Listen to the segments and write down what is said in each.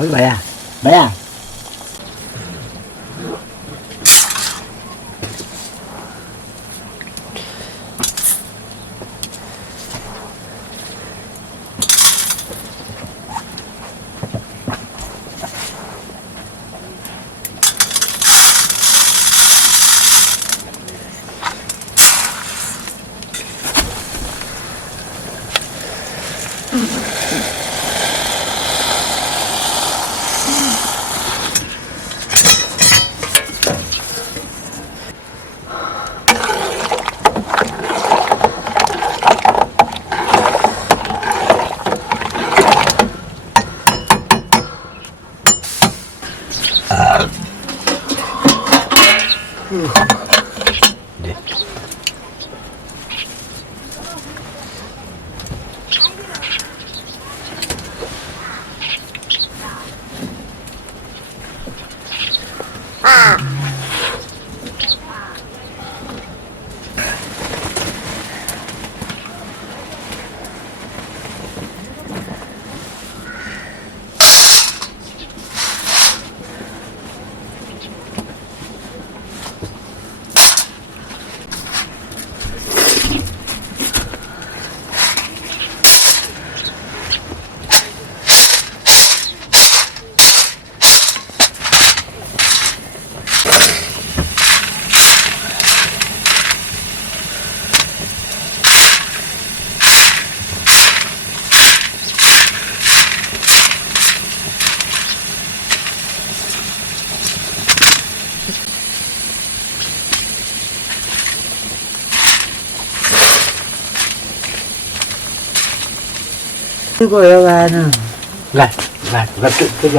거기 봐야. 봐야. 네. 그리고 여가는 그게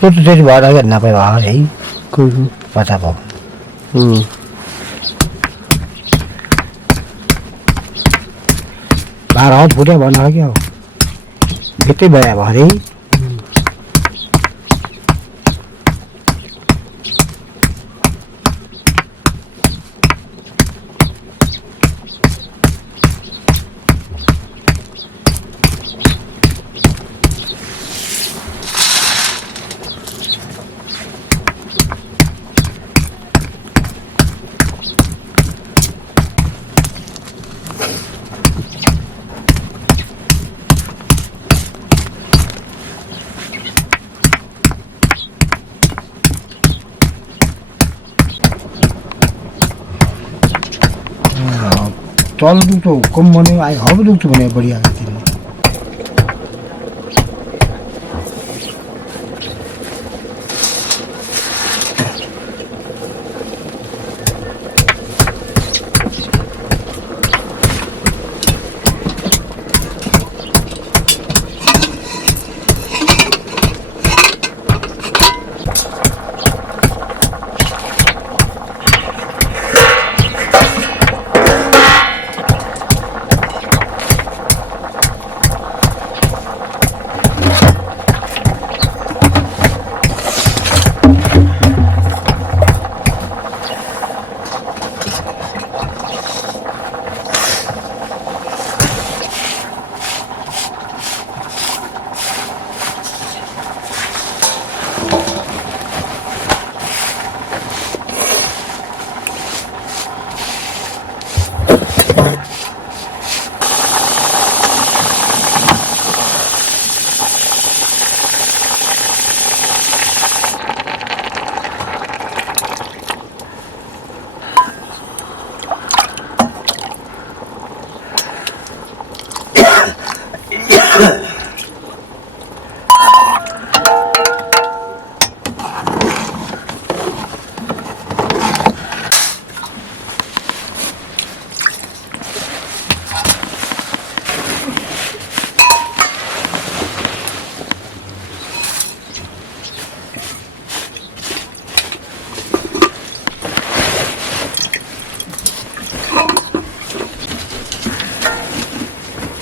그것도 되지 말아야겠나 봐요. 에이, 받아봐. 말아, 보자, 만하게 하고. 그때 봐야 말이. चल्दुको कम बने आए हब दुख्छ भने बढिया थिएन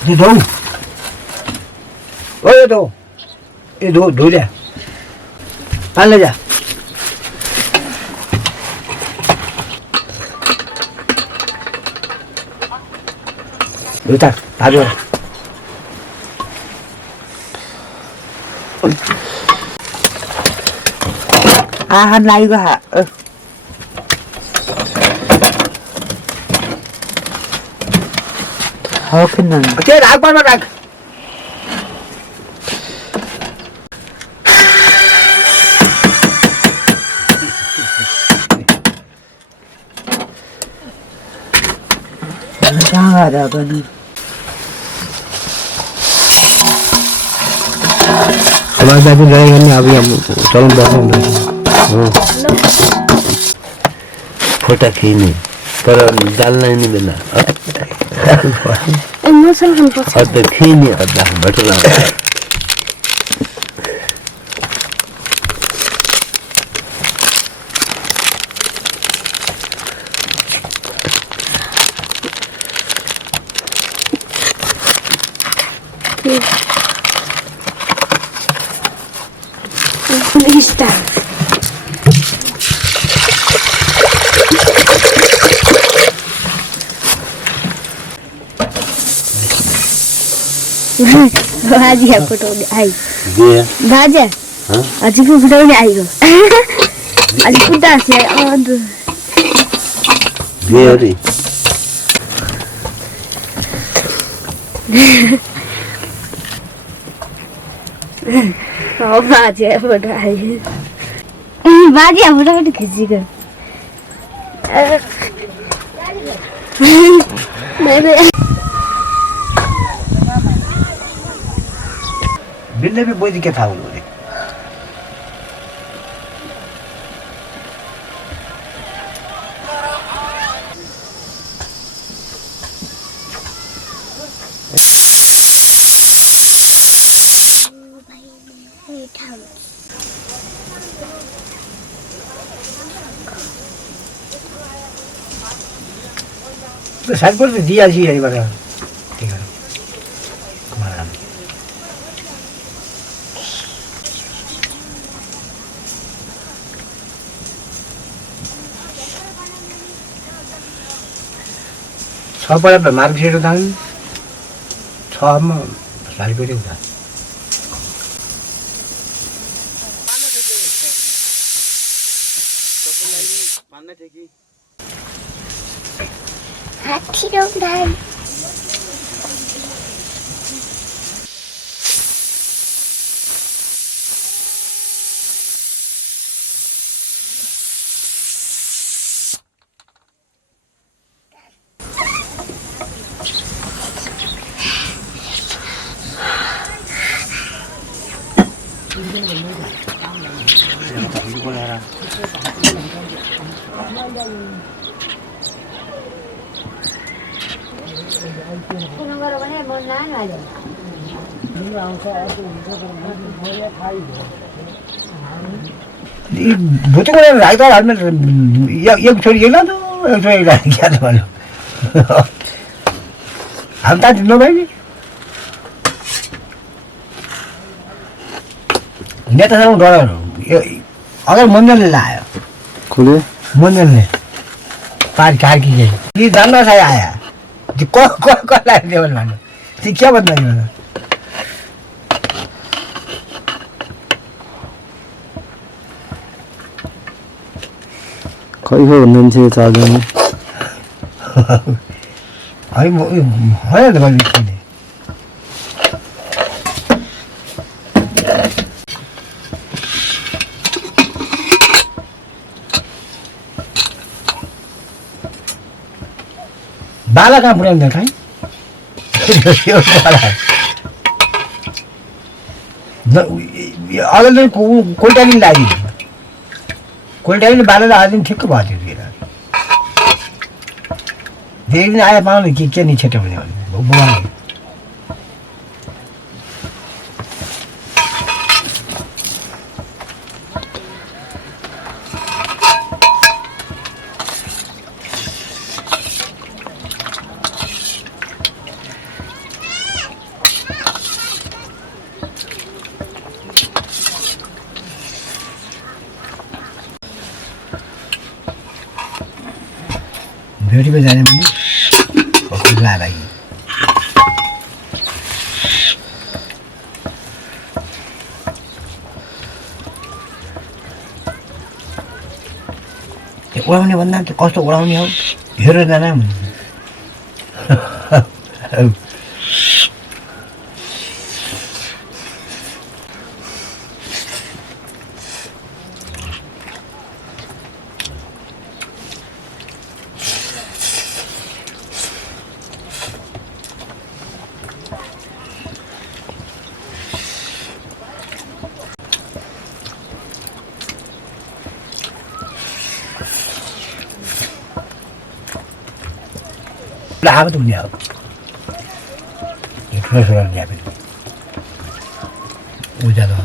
ये धो ओ ये धो धो जा पान ले जा उतार आजो han lai quá hả? Thôi cái này chơi đá quay ra đang ở đâu bên हमारे साथ भी रहेंगे नहीं अभी हम चलन बैठे फोटा खींचने पर डालना ही नहीं मिला और तो खींचने और बटला Lista. भाजी है फुटाउने आई भाजी हजुरको फुटाउने आइगयो अलि फुट्दा अन्त गेरी भाजी है फुटाइ भाजी है फुटाउने खिचेको बिल्ले भी बोझ के था उन्होंने तो साइड पर दिया जी है बड़ा ठीक है कमाल छ पढे मार्कसिट दाम 6 मा साइड पनि हुन्छ Happy don't die. भुतो को राइट और में एक छोरी गेला तो एक छोरी राइट क्या था मालूम हम ता दिनो भाई नेता सब डर अगर मंजन ले आया खुले मंजन ने पार कार की गई ये जानना सा आया जो को लाइट लेवल मानो ठीक क्या बदला ये खै हो भन्नुहुन्छ चार्जरमा है म है त भाइ बाला कहाँ पुऱ्याउँदैन खै अगल कोल्टानी लाग्यो कोल्टानी बालालाई आज ठिक्क भयो त्यो धेरै दिन आए पाउनु के नि छेट्याउने भने भेटी पे जाने भने ला भाइ उडाउने भन्दा त कस्तो उडाउने हो हेरेर जाना आगो त हुने हो ठुलो ठुलो ल्याए पनि उज्यालो